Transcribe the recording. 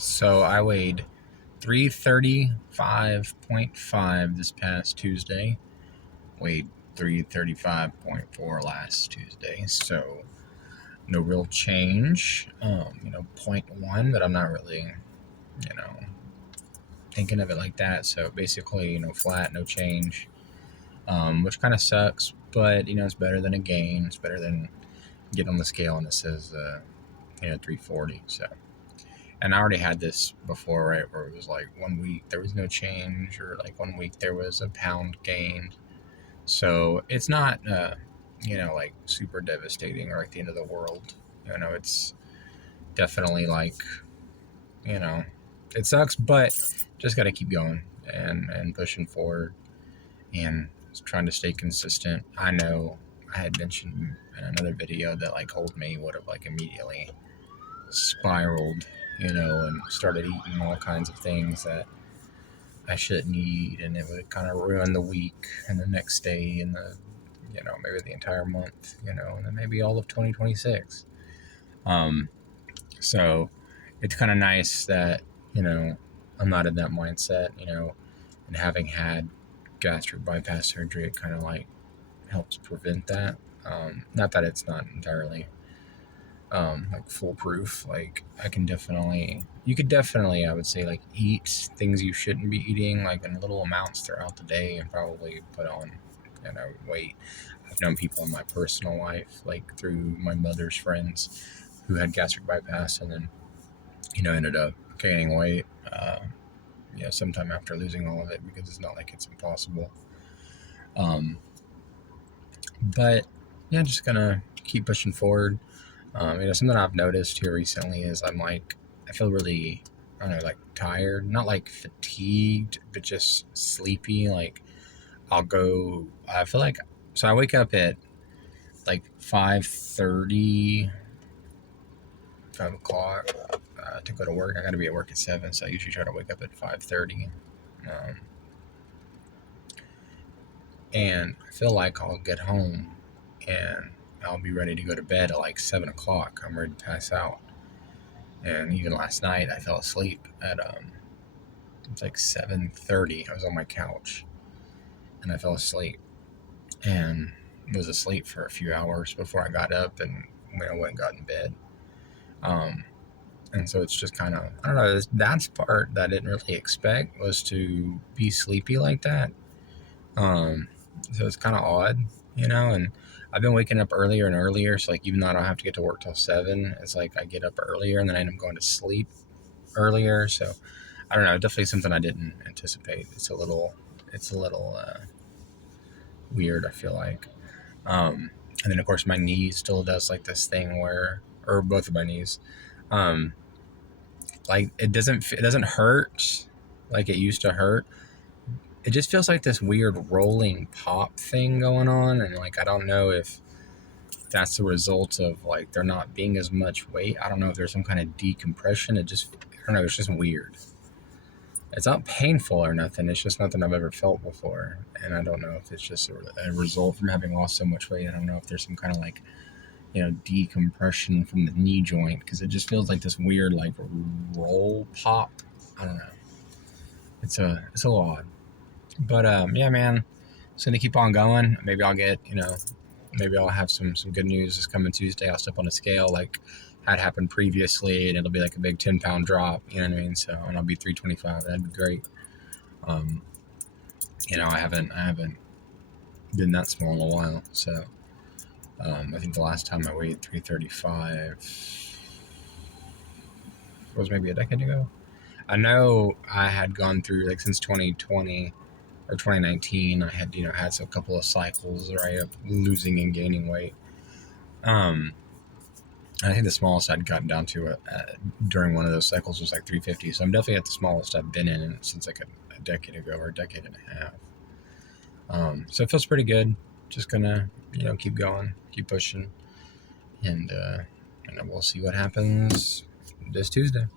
So I weighed 335.5 this past Tuesday. Weighed 335.4 last Tuesday. So no real change. 0.1, but I'm not really, thinking of it like that. So basically, flat, no change. Which kind of sucks, but it's better than a gain. It's better than getting on the scale and it says 340. So, and I already had this before, right, where it was like 1 week there was no change, or like 1 week there was a pound gained. So it's not like super devastating or like the end of the world. It's definitely like, it sucks, but just got to keep going and pushing forward and trying to stay consistent. I know I had mentioned in another video that like Old Me would have like immediately spiraled, and started eating all kinds of things that I shouldn't eat, and it would kind of ruin the week and the next day and maybe the entire month, and then maybe all of 2026. So it's kind of nice that, I'm not in that mindset, and having had gastric bypass surgery, it kind of like helps prevent that. Not that it's not entirely like foolproof. Like you could definitely, I would say, like eat things you shouldn't be eating, like in little amounts throughout the day, and probably put on, weight. I've known people in my personal life, like through my mother's friends, who had gastric bypass and then, ended up gaining weight, sometime after losing all of it, because it's not like it's impossible. But yeah, just gonna keep pushing forward. Something I've noticed here recently is I feel really, I don't know, like tired, not like fatigued, but just sleepy. Like I feel like, so I wake up at like 5:30, 5 o'clock to go to work. I got to be at work at 7, so I usually try to wake up at 5:30. And I feel like I'll get home and I'll be ready to go to bed at like 7 o'clock. I'm ready to pass out. And even last night I fell asleep at it's like 7:30. I was on my couch and I fell asleep and was asleep for a few hours before I got up and went and got in bed. And so it's just kind of, I don't know, that's part that I didn't really expect, was to be sleepy like that. So it's kind of odd, and I've been waking up earlier and earlier. So like, even though I don't have to get to work till 7, it's like I get up earlier and then I end up going to sleep earlier. So I don't know, definitely something I didn't anticipate. It's a little weird, I feel like. And then of course my knee still does like this thing where, or both of my knees, like it doesn't hurt like it used to hurt. It just feels like this weird rolling pop thing going on, and like I don't know if that's the result of like there not being as much weight. I don't know if there's some kind of decompression. I don't know, it's just weird. It's not painful or nothing. It's just nothing I've ever felt before, and I don't know if it's just a result from having lost so much weight. I don't know if there's some kind of like, decompression from the knee joint, because it just feels like this weird like roll pop. I don't know. It's a little odd. But yeah, man, just gonna keep on going. Maybe I'll get, maybe I'll have some good news this coming Tuesday. I'll step on a scale like had happened previously, and it'll be like a big 10-pound drop. You know what I mean? So, and I'll be 325. That'd be great. I haven't been that small in a while. So, I think the last time I weighed 335 was maybe a decade ago. I know I had gone through, like, since 2020 or 2019, I had, had a couple of cycles, right, of losing and gaining weight. I think the smallest I'd gotten down to during one of those cycles was like 350. So I'm definitely at the smallest I've been in since like a decade ago, or a decade and a half. So it feels pretty good. Just gonna, keep going, keep pushing, and we'll see what happens this Tuesday.